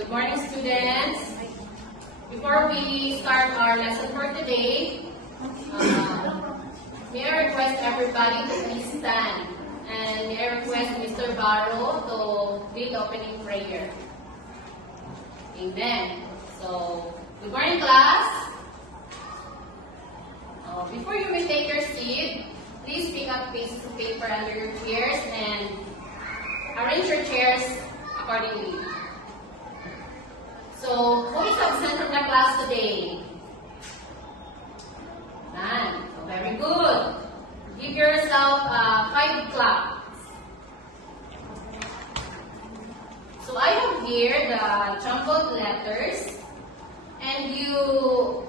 Good morning, students. Before we start our lesson for today, may I request everybody to please stand, and may I request Mr. Barrow to lead the opening prayer. Amen. So, good morning, class. Before you may take your seat, please pick up pieces of paper under your chairs and arrange your chairs accordingly. So, who is absent from the class today? None. So, very good. Give yourself 5 claps. So, I have here the jumbled letters, and you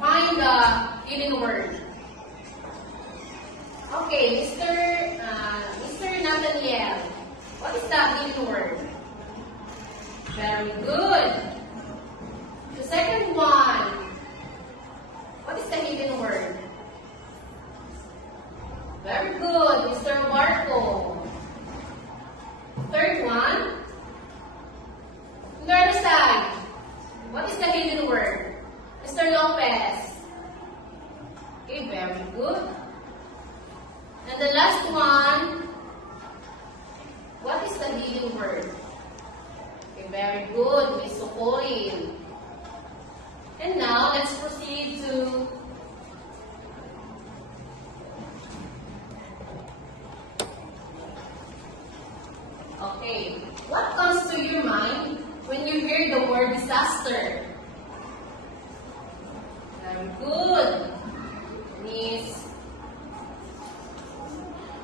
find the hidden word. Okay, Mr. Nathaniel, what is that hidden word? Very good. The second one, what is the hidden word? Very good, Mr. Marco. Third one, on the other side, what is the hidden word? Mr. Lopez. Okay, very good. And the last one, what is the hidden word? Okay, very good, Miss Socoril. And now, let's proceed to okay, what comes to your mind when you hear the word disaster? Very good, Miss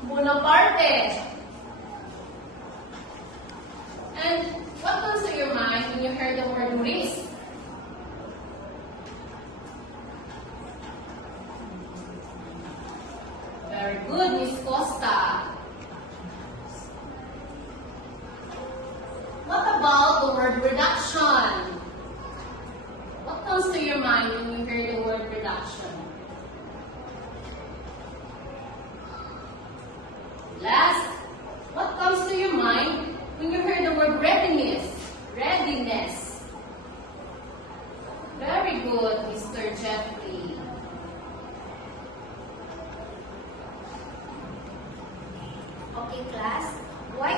Bonaparte. And what comes to your mind when you hear the word risk? Very good, Miss Costa. What about the word reduction? What comes to your mind when you hear the word reduction? Last, what comes to your mind when you hear the word readiness? Readiness. Very good, Mr. Jeffrey. Okay, class. Why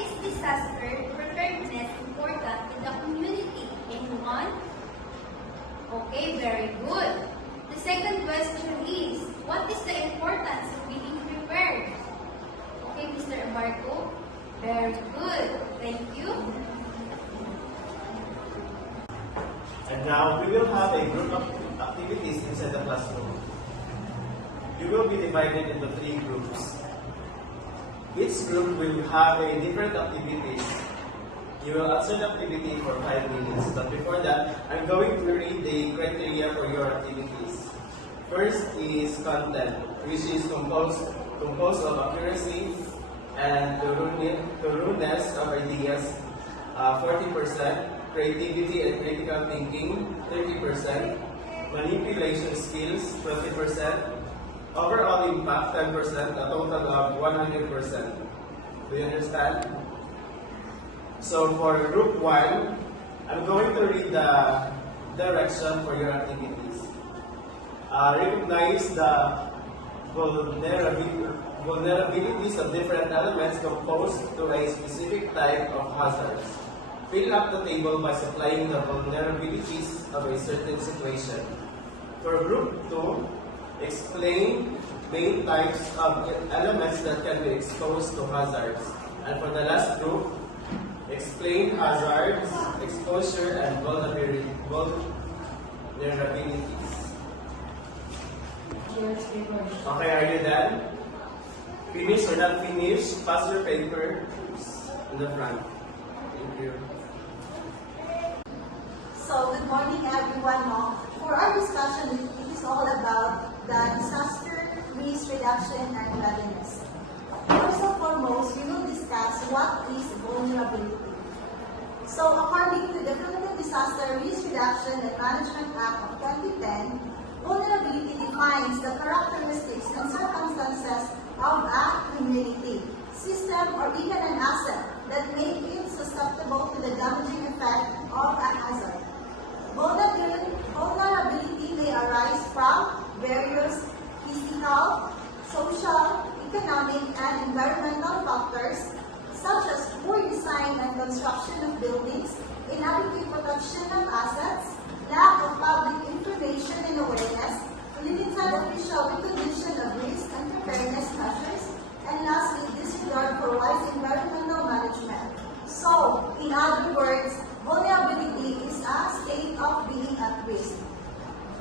is disaster preparedness important in the community? Anyone? Okay, very good. The second question is, what is the importance of being prepared? Okay, Mr. Marco. Very good. Thank you. And now we will have a group of activities inside the classroom. You will be divided into 3 groups. Each group will have a different activities. You will answer the activity for 5 minutes. But before that, I'm going to read the criteria for your activities. First is content, which is composed of accuracy and thoroughness of ideas, 40%, creativity and critical thinking, 30%, manipulation skills, 20%, overall impact, 10%, a total of 100%. Do you understand? So for group 1, I'm going to read the direction for your activities. Recognize the vulnerabilities of different elements composed to a specific type of hazards. Fill up the table by supplying the vulnerabilities of a certain situation. For group 2, explain main types of elements that can be exposed to hazards. And for the last group, explain hazards, exposure, and vulnerabilities. Okay, are you done? Finish or not finish? Pass your paper in the front. Thank you. So, good morning everyone. For our discussion, it is all about the disaster risk reduction and readiness. First and foremost, we will discuss what is vulnerability. So, according to the Philippine Disaster Risk Reduction and Management Act of 2010, vulnerability defines the characteristics and circumstances of a community, system, system, or even an asset that make it susceptible to the damaging effect of a hazard. Vulnerability may arise from various physical, social, economic, and environmental factors such as poor design and construction of buildings, inadequate protection of assets, lack of public information and awareness, limited official recognition of risk and preparedness measures, and lastly, disregard for wise environmental management. So, in other words, vulnerability is a state of being at risk.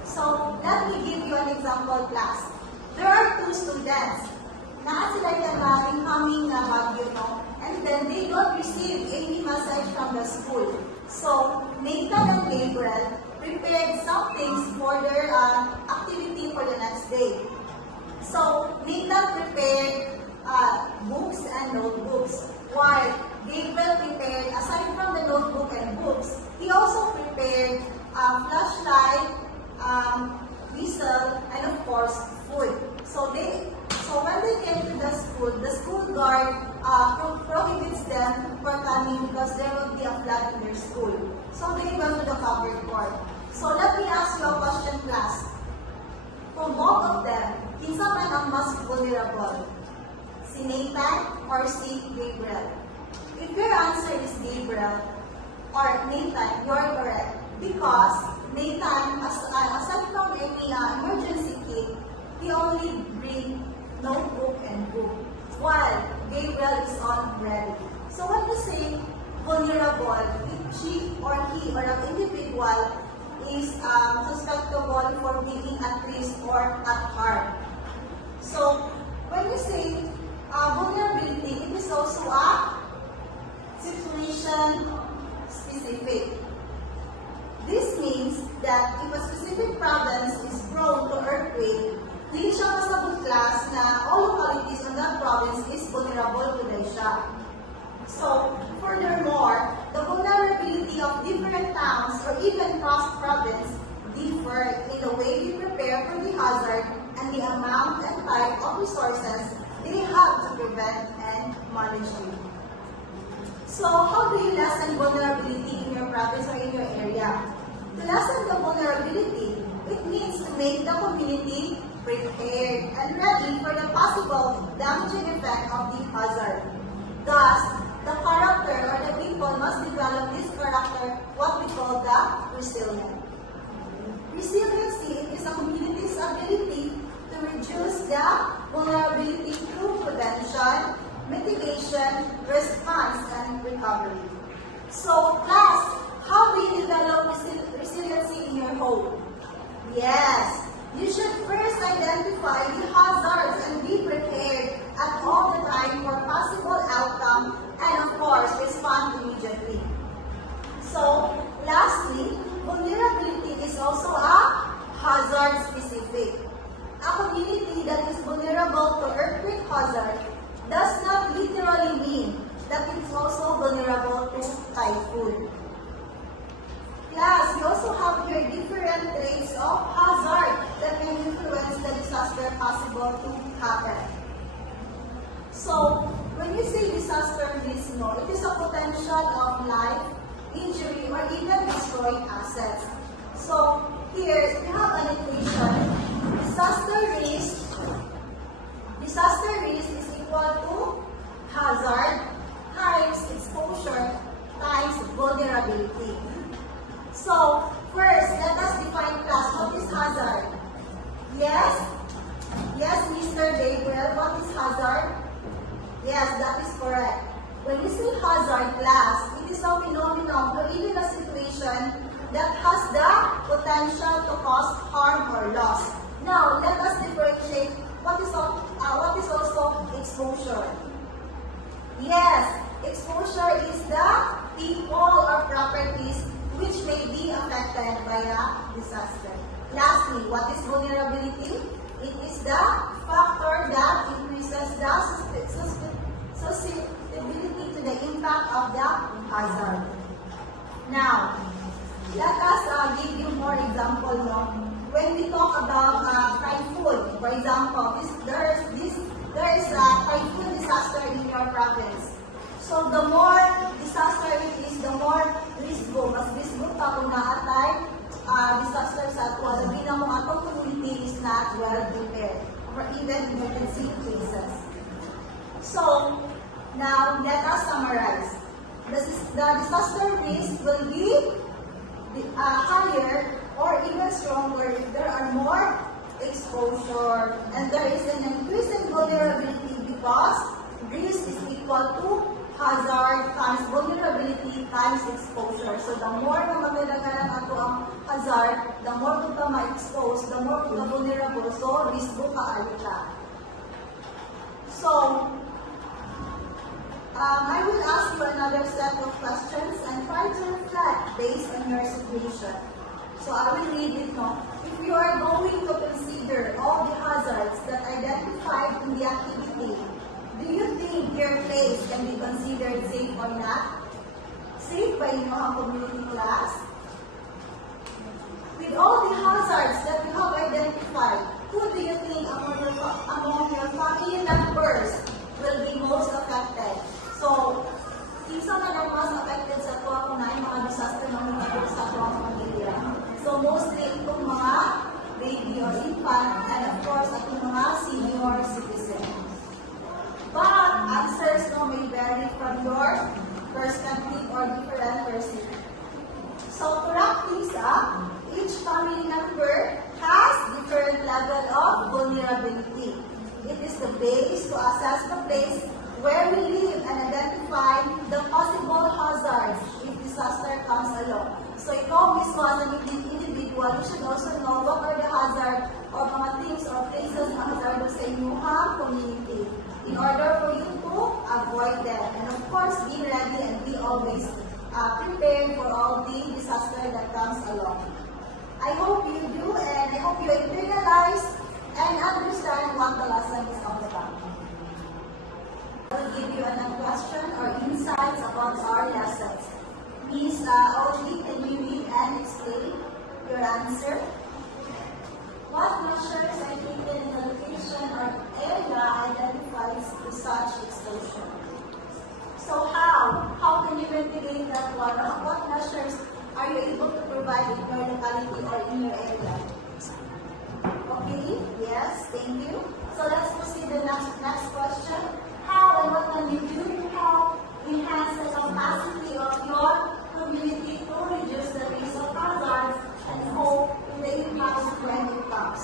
So, let me give you an example, class. There are two students. Na sila yung incoming na bagyo, no? And then they don't receive any message from the school. So, Nathan and Gabriel prepared some things for their activity for the next day. So, Nathan prepared books and notebooks, while Gabriel prepared, aside from the notebook and books, he also prepared flashlight, whistle, and of course, food. So when they came to the school guard prohibits them from coming because there will be a flood in their school. So they went to the covered court. So let me ask you a question, class. For both of them, kinsa man ang mas vulnerable? Si Nathan or si Gabriel? If your answer is Gabriel or Nathan, you're correct. Because Nathan, aside from any emergency kit, he only bring notebook and book, while Gabriel is on ready. So when you say vulnerable, if she or he or an individual is susceptible for being at risk or at harm. So when you say vulnerability, it is also a situation specific. This means that if a specific province is prone to earthquake, hindi siya masabot class na all localities on that province is vulnerable to the shock. So, furthermore, the vulnerability of different towns or even cross province differ in the way they prepare for the hazard and the amount and type of resources they have to prevent and manage it. So, how do you lessen vulnerability in your province or in your area? To lessen the vulnerability, it means to make the community prepared and ready for the possible damaging effect of the hazard. Thus, the character or the people must develop this character, what we call the resilient. Resiliency is a community's ability to reduce the vulnerability through prevention, mitigation, response, and recovery. So, class, how do you develop resiliency in your home? Yes, you should first identify the hazards and be prepared at all the time for possible outcome and of course respond immediately. So, lastly, vulnerability is also a hazard specific. A community that is vulnerable to earthquake hazard does not literally mean that it is also vulnerable to typhoon. Class, we also have here different traits of hazard that can influence the disaster possible to happen. So, when you say disaster risk, it is a potential of life, injury, or even destroying assets. So, here we have an equation. Disaster risk is equal to hazard times exposure times vulnerability. So, first, let us define class. What is hazard? Yes? Yes, Mr. Gabriel, what is hazard? Yes, that is correct. When we say hazard class, it is a phenomenon or even a situation that has the potential to cause harm or loss. Now, let us differentiate what is also exposure. Yes, exposure is the people or properties which may be affected by a disaster. Lastly, what is vulnerability? It is the factor that increases the susceptibility to the impact of the hazard. Now, let us give you more example. When we talk about typhoon, for example, there is a typhoon disaster in your province. So the more disaster it is, the more risk go. Mas risk go pa kung naatay disaster sa ato. Labi na kung atong community is not well prepared or even emergency cases. So, now let us summarize. The disaster risk will be higher or even stronger if there are more exposure and there is an increase in vulnerability because risk is equal to hazard times vulnerability times exposure. So the more na magdagaran ato ang hazard, the more ko ka ma-expose, the more ko ka vulnerable, so risk mo kaayo ka. So, I will ask you another set of questions and try to reflect based on your situation. So I will read it now. If you are going to consider all the hazards that identified in the activity, do you think your place can be considered safe or not? Safe by your community class? With all the hazards that you have identified, who do you think among your family members will be most affected? So, isa man ang mas affected sa ito kung na yung mga disaster na mga sa ito ang pamilya. So, mostly itong mga baby or infant and of course, itong mga senior citizens. But, answers no may vary from your perspective or different perspective. So, to wrap things up, each family member has different level of vulnerability. It is the base to assess the place where we live and identify the possible hazards if disaster comes along. So ikaw mismo as an individual, you should also know what are the hazards or mga things or places na hazardous sa inyong community in order for you to avoid them. And of course, be ready and be always prepared for all the disaster that comes along. I hope you do and I hope you internalize and understand what the lesson is all about. I will give you a question or insights about our lessons. Miss Audrey, can you read and explain your answer? What measures are taken in the location or area identifies to such exposure? So how can you mitigate that one? What measures are you able to provide in your locality or in your area? Okay, yes, thank you. So let's proceed to the next question. How and what can you do to help enhance the capacity of your community to reduce the risk of hazards and hope in the impact when it comes?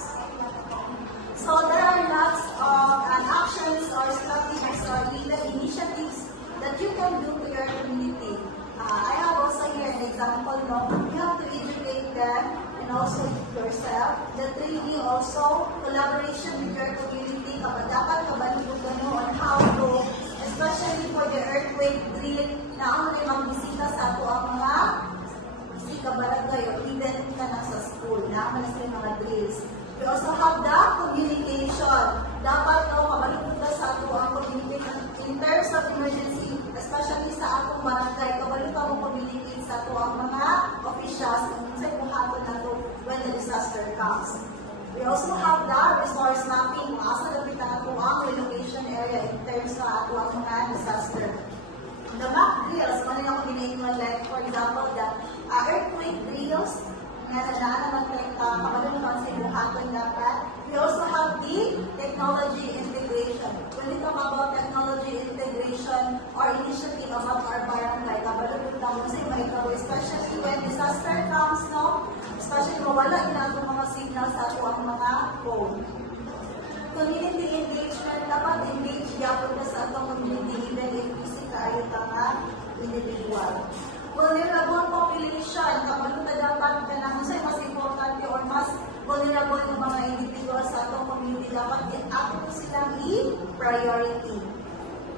So there are lots of actions or strategies or even initiatives that you can do to your community. I have also here an example. You have to educate them and also yourself. The training also, collaboration with your community. Kapag dapat kabalibugan on how to, especially for the earthquake drill, na ang magbisita sa ato ang mga kabarangay or even ka na sa school, na ang mga drills. We also have the communication. Dapat kabalibugan sa ato ang communication in terms of emergency, especially sa atong barangay, kabalibugan mo communicate sa ato ang mga officials kung sa buhaton na to when the disaster comes. We also have the resource mapping, kung asa lapit na ito ang relocation area in terms sa ato ang mga disaster. The map drills, ano yung combination like, for example, the earthquake drills, nga naman kamalunod sa buhaton dapat. We also have the technology integration. When we talk about technology integration or initiative about our barangay, kamalunod lang sa ikaw, especially when disaster comes, no? Especially mawala na itong mga signals sa ato ang mga phone. Community engagement, dapat engage yapon na sa atong community even if busy kaayo ka nga individual. Vulnerable population, kapag na dapat ka na mas importante or mas vulnerable ng mga individual sa atong community, dapat ato silang i-priority.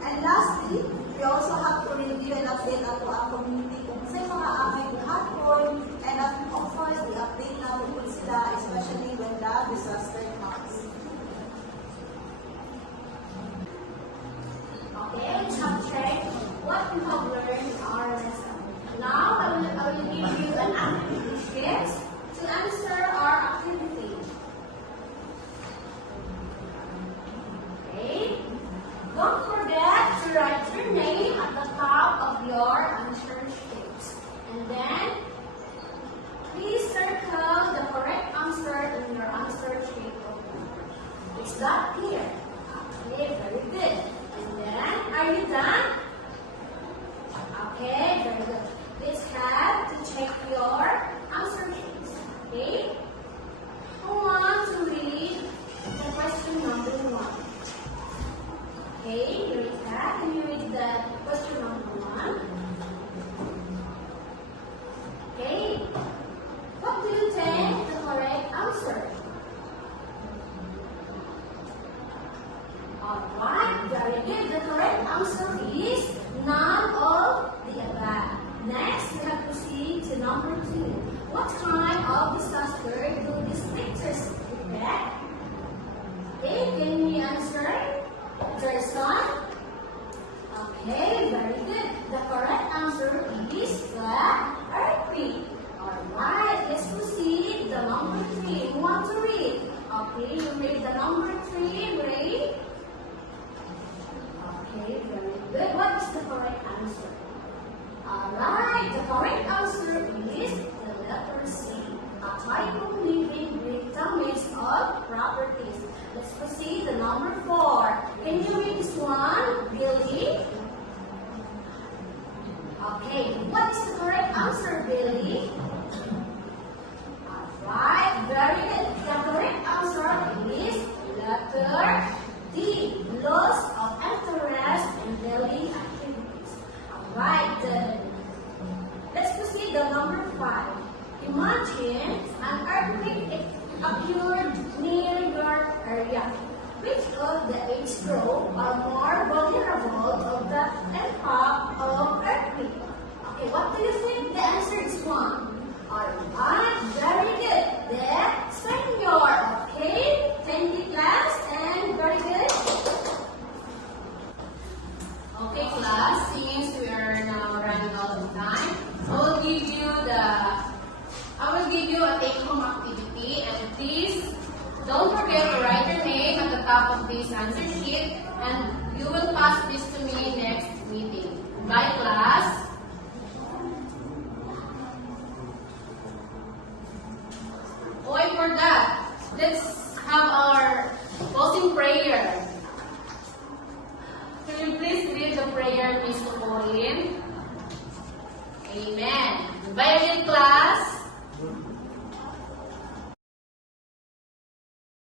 And lastly, we also have to review and update ato ang community kung sa mga amay buhaton and of course, i-update na po sila especially when the disaster comes. Okay, we have checked what we have learned in our lesson. Now, I will give you an activity sheet to answer our activity. Okay. Don't forget to write your name at the top your answer sheets. And then, please circle the correct answer in your answer sheet. Is that clear? Okay, very good. And then, are you done? Okay, very good. Let's have to check your answer sheets. Okay? Who wants to read the question number 1? Okay, here is that. Can you read the question number 1? Okay. What do you think the correct answer? Alright, very good. The correct answer is none of the above. Next, we have to proceed to number 2. What kind of disaster do these pictures reflect? Okay, can we answer? Jason? Okay, very good. The correct answer is the earthquake. Alright, let's proceed. The number 3. Who want to read? Okay, you read the number 3. Read. Okay, very good. What is the correct answer? Alright, the correct answer is the letter C. A type of living with damage of properties. Let's proceed to number 4. Can you read this one, Billy? Okay, what is the correct answer, Billy? Alright, very good. The correct answer is letter D. Loss of interest in daily activities. Alright, let's proceed to number 5. Imagine an earthquake occurred near your area. Which of the age group are more vulnerable of the impact of earthquake? Okay, what do you think? The answer is 1. Alright, very good. The senior. Okay, thank you class and very good. Okay, class, since we are now running out of time, I will give you a take-home activity, and please don't forget to write your name at the top of this answer sheet, and you will pass this to me next meeting. Bye, class.